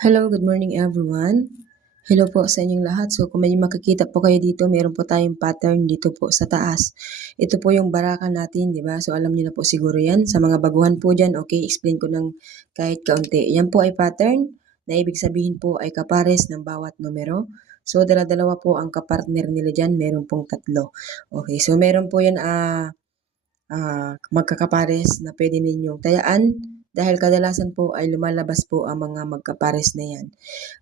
Hello, good morning everyone. Hello po sa inyong lahat. So kung may makikita po kayo dito, meron po tayong pattern dito po sa taas. Ito po yung baraka natin, di ba? So alam niyo na po siguro yan. Sa mga baguhan po dyan, okay, explain ko ng kahit kaunti. Yan po ay pattern na ibig sabihin po ay kapares ng bawat numero. So dala-dalawa po ang kapartner nila dyan, meron pong tatlo. Okay, so meron po yan ah ah, magkakapares na pwede ninyong tayaan dahil kadalasan po ay lumalabas po ang mga magkapares na yan.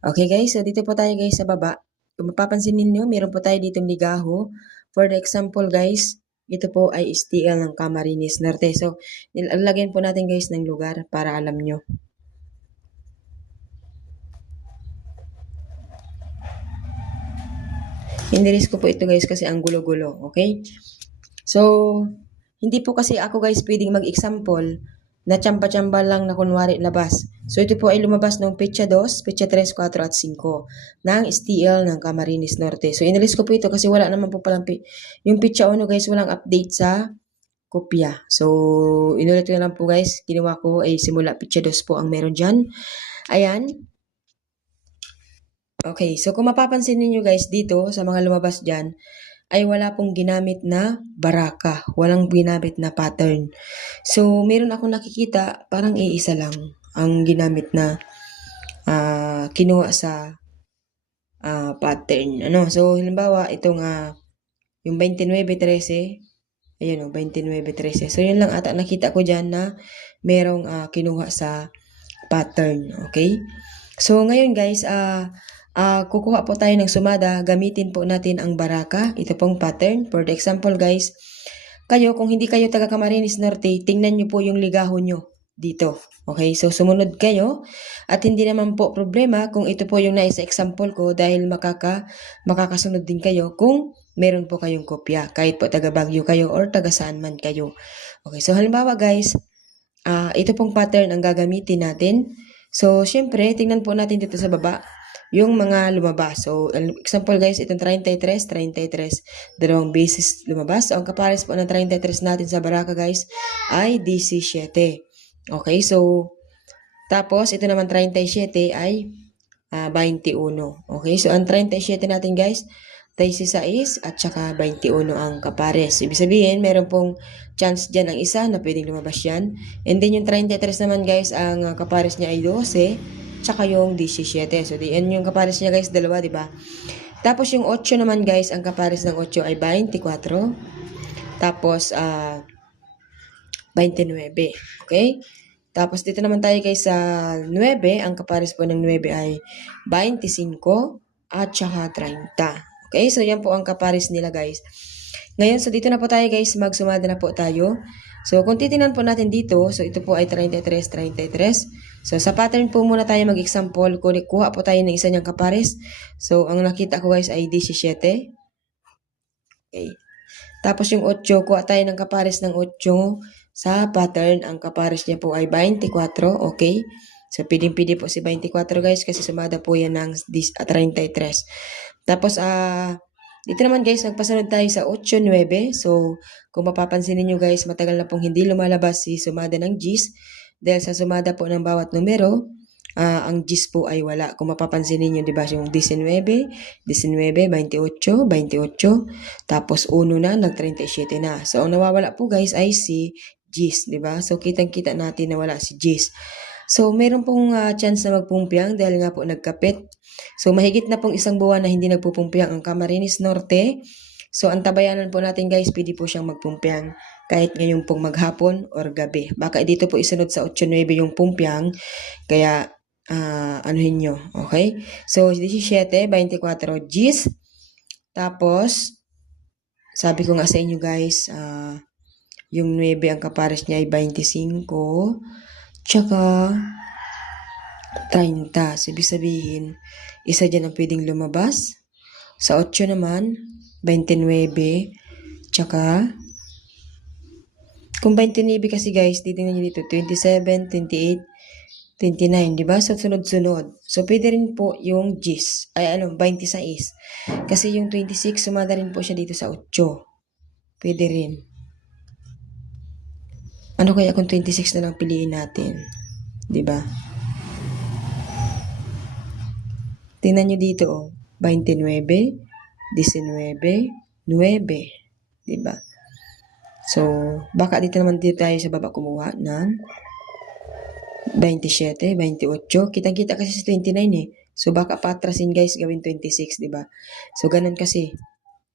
Okay guys, so dito po tayo guys sa baba. Kung mapapansin ninyo, meron po tayo ditong ligaho. For the example guys, ito po ay STL ng Camarines Norte. So, nilalagyan po natin guys ng lugar para alam nyo. Iniris ko po ito guys kasi ang gulo-gulo, okay? So, hindi po kasi ako guys pwedeng mag-example na tsamba-tsamba lang na kunwari labas. So, ito po ay lumabas ng petsa 2, petsa 3, 4 at 5 ng STL ng Camarines Norte. So, inilis ko po ito kasi wala naman po palang pi- yung petsa 1 guys, walang update sa kopya. So, inulit ko na lang po guys. Ginawa ko ay simula petsa 2 po ang meron dyan. Ayan. Okay, so kung mapapansin ninyo guys dito sa mga lumabas dyan, ay wala pong ginamit na baraka. Walang ginamit na pattern. So, meron ako nakikita, parang iisa lang ang ginamit na ah, kinuha sa ah, pattern. Ano? So, halimbawa, itong ah, yung 29.13, ayan o, 29.13. So, yun lang ata nakita ko dyan na merong ah, kinuha sa pattern. Okay? So, ngayon guys, ah, ah, kukuha po tayo ng sumada. Gamitin po natin ang baraka. Ito pong pattern. For the example guys, kayo, kung hindi kayo taga Camarines Norte, tingnan nyo po yung ligaho nyo dito. Okay, so sumunod kayo at hindi naman po problema kung ito po yung nais example ko dahil makaka, makakasunod din kayo kung meron po kayong kopya kahit po taga Baguio kayo or taga saan man kayo. Okay, so halimbawa guys, ah ito pong pattern ang gagamitin natin. So, syempre, tingnan po natin dito sa baba yung mga lumabas. So, example guys, itong 33, 33, dalawang basis lumabas. So, ang kapares po ng 33 natin sa baraka guys ay 17. Okay, so, tapos ito naman 37 ay ah, 21. Okay, so ang 37 natin guys, 16 at saka 21 ang kapares. Ibig sabihin, meron pong chance dyan ang isa na pwedeng lumabas yan. And then yung 33 naman guys, ang ah, kapares niya ay 12 tsaka yung 17. So, yan yung kapares niya guys, dalawa, di ba? Tapos yung 8 naman guys, ang kapares ng 8 ay 24. Tapos, ah, 29. Okay? Tapos dito naman tayo guys sa 9, ang kapares po ng 9 ay 25 at saka 30. Okay? So, yan po ang kapares nila guys. Ngayon, so dito na po tayo guys, magsumada na po tayo. So, kung titingnan po natin dito, so ito po ay 33, 33. So, sa pattern po muna tayo mag-example. Kuha po tayo ng isa niyang kapares. So, ang nakita ko guys ay 17. Okay. Tapos yung 8, kuha tayo ng kapares ng 8 sa pattern. Ang kapares niya po ay 24. Okay. So, piding-pidi po si 24 guys kasi sumada po yan ng dis- ah, 33. Tapos, ah, dito naman guys, nagpasunod tayo sa 8-9. So, kung mapapansin niyo guys, matagal na pong hindi lumalabas si sumada ng GIS. Dahil sa sumada po ng bawat numero, ah, ang GIS po ay wala. Kung mapapansin niyo di ba, yung 19, 19, 28, 28, tapos 1 na, nag-37 na. So, ang nawawala po guys ay si GIS, di ba? So, kitang-kita natin na wala si GIS. So, meron pong ah, chance na magpumpiang dahil nga po nagkapit. So, mahigit na pong isang buwan na hindi nagpupumpiang ang Camarines Norte. So, ang tabayanan po natin guys, pwede po siyang magpumpiang kahit ngayon pong maghapon or gabi. Baka dito po isunod sa 8-9 yung pumpiang. Kaya, ah anuhin nyo. Okay? So, 17, 24 Gs. Tapos, sabi ko nga sa inyo guys, ah yung 9 ang kapares niya ay 25. Tsaka, 30. So, ibig sabihin, isa dyan ang pwedeng lumabas. Sa 8 naman, 29. Tsaka, kung 29 kasi guys, titingnan nyo dito, 27, 28, 29, di ba? So, sunod-sunod. So, pwede rin po yung GIS, ay ano, 26. Kasi yung 26, sumada rin po siya dito sa 8. Pwede rin. Ano kaya kung 26 na lang piliin natin? Di ba? Tingnan nyo dito, oh. 29, 19, 9. Diba? So, baka dito naman dito tayo sa baba kumuha ng 27, 28. Kitang-kita kasi sa 29 eh. So, baka patrasin guys gawin 26, di ba? So, ganun kasi.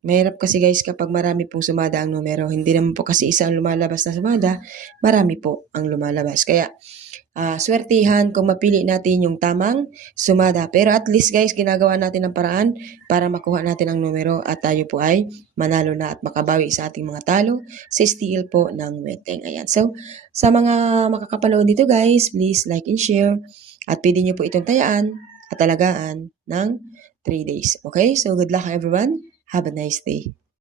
Mahirap kasi guys kapag marami pong sumada ang numero. Hindi naman po kasi isa ang lumalabas na sumada, marami po ang lumalabas. Kaya, ah swertihan kung mapili natin yung tamang sumada. Pero at least guys, ginagawa natin ang paraan para makuha natin ang numero at tayo po ay manalo na at makabawi sa ating mga talo sa steal po ng weteng. Ayan. So, sa mga makakapanood dito guys, please like and share at pwede nyo po itong tayaan at talagaan ng 3 days. Okay? So, good luck everyone. Have a nice day.